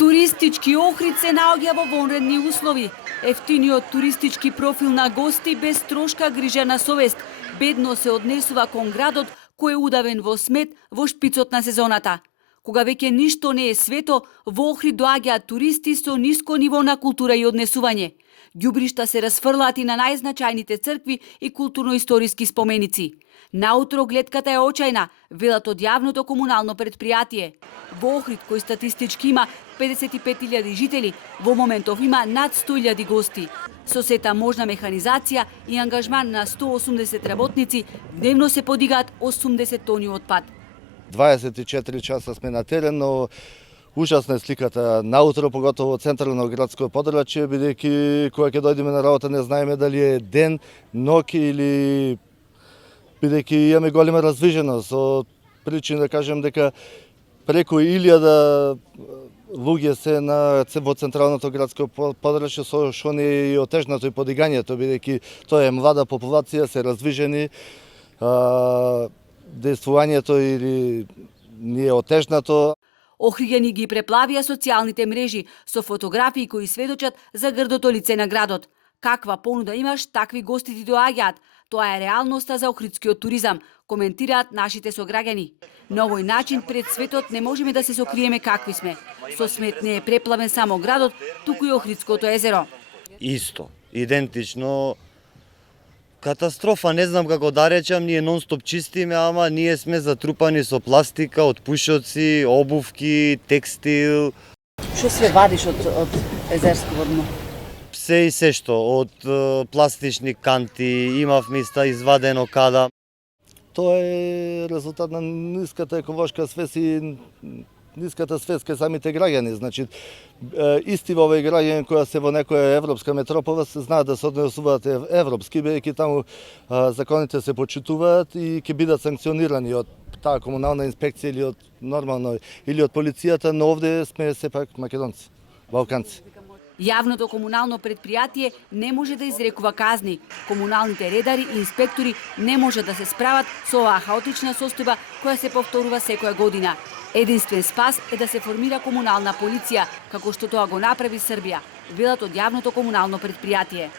Туристички Охрид се наоѓа во вонредни услови. Ефтиниот туристички профил на гости без трошка грижа на совест бедно се однесува кон градот кој е удавен во смет во шпицот на сезоната. Кога веќе ништо не е свето, во Охрид доаѓаат туристи со ниско ниво на култура и однесување. Ѓубришта се расфрлати на најзначајните цркви и културно-историски споменици. Наутро гледката е очајна, велат од јавното комунално предпријатие. Во Охрид, кој статистички има 55.000 жители, во моментов има над 100.000 гости. Со сета можна механизација и ангажман на 180 работници, дневно се подигаат 80 тони отпад. 24 часа сме на терен, но ужасна е сликата наутро, поготово централно градско подрачје, бидејќи кога ќе дојдеме на работа не знаеме дали е ден, ноќ или бидејќи имаме голема раздвиженост, со причина да кажем дека преку 1000 луѓе се во централното градско подрачје, со што не е и отежнато и подигањето, бидејќи тоа е млада популација, се раздвижени, дејствувањето или не е отежнато. Охриѓани ги преплавија социјалните мрежи со фотографии кои сведочат за грдото лице на градот. Каква понуда имаш, такви гости ти доаѓаат. Тоа е реалноста за охридскиот туризам, коментираат нашите сограѓани. На овој начин пред светот не можеме да се сокриеме какви сме. Со смет не е преплавен само градот, туку и Охридското езеро. Исто, идентично. Катастрофа, не знам како да речам, ние нон-стоп чистиме, ама ние сме затрупани со пластика, од пушоци, обувки, текстил. Што све вадиш од езерско водно? Се и се што, од пластични канти, имавме извадено када. Тоа е резултат на ниската еколошка свест и ниската свест кај самите граѓани. Значи, исти во овој граѓани која се во некоја европска метропола се знаат да се однесуваат европски, бидејќи таму законите се почитуваат и ќе бидат санкционирани од таа комунална инспекција или од нормално или од полицијата, но овде сме сепак македонци, балканци. Јавното комунално предпријатие не може да изрекува казни. Комуналните редари и инспектори не може да се справат со оваа хаотична состојба која се повторува секоја година. Единствен спас е да се формира комунална полиција, како што тоа го направи Србија, велат од јавното комунално предпријатие.